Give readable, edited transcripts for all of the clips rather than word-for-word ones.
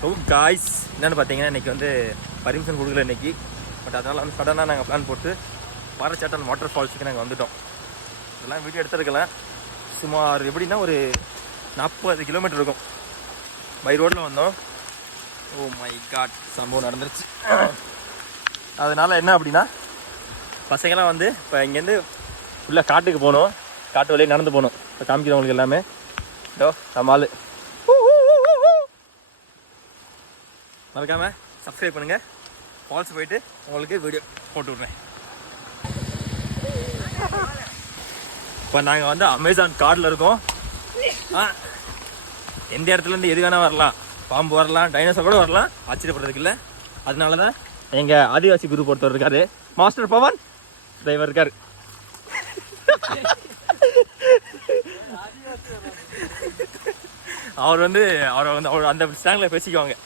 So guys என்னென்னு பார்த்தீங்கன்னா இன்றைக்கி வந்து பர்மிஷன் கொடுக்கல இன்றைக்கி. பட் அதனால் வந்து சடனாக நாங்கள் பிளான் போட்டு பாரச்சாட்டன் வாட்டர் ஃபால்ஸுக்கு நாங்கள் வந்துவிட்டோம். இதெல்லாம் வீடியோ எடுத்துருக்கலாம். சுமார் எப்படின்னா ஒரு 40 கிலோமீட்டர் இருக்கும். பை ரோட்டில் வந்தோம். ஓ மை காட், சம்பவம் நடந்துருச்சு. அதனால் என்ன அப்படின்னா பசங்களாம் வந்து இப்போ இங்கேருந்து உள்ள காட்டுக்கு போகணும். காட்டு வழியே நடந்து போகணும். இப்போ காமிக்கிறவங்களுக்கு எல்லாமே இதோ நம்ம ஆள். மறக்காமல் சப்ஸ்கிரைப் பண்ணுங்கள். ஃபால்ஸ் போயிட்டு உங்களுக்கு வீடியோ போட்டு விட்றேன். இப்போ நாங்கள் வந்து அமேசான் காட்டில் இருக்கோம். எந்த இடத்துலேருந்து எது வேணால் வரலாம். பாம்பு வரலாம், டைனோசர் கூட வரலாம். ஆச்சரியப்படுறதுக்கு இல்லை. அதனால தான் எங்கள் ஆதிவாசி குரூப் ஒருத்தர் இருக்கார். மாஸ்டர் பவன் டிரைவர் இருக்கார். அவர் அந்த ஸ்லாங்கில் பேசிக்குவாங்க.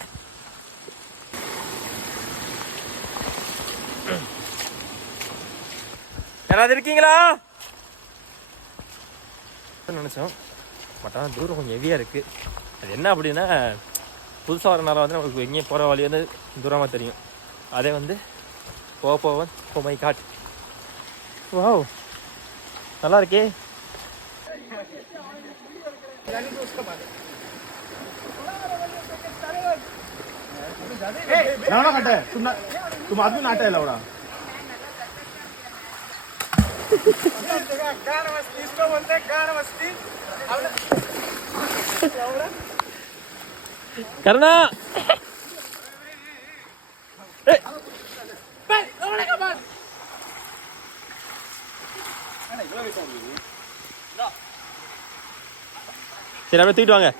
யாராவது இருக்கீங்களா நினச்சோம். பட் ஆனால் தூரம் கொஞ்சம் ஹெவியாக இருக்குது. அது என்ன அப்படின்னா புதுசாக வரனால வந்து நமக்கு எங்கேயும் போகிற வழி வந்து தூரமாக தெரியும். அதே வந்து போவன் ஓ மை காட், வாவ் நல்லா இருக்கே. तुम आदमी नाटा है लवड़ा. करना சரி அப்படியே தூக்கிட்டு வாங்க.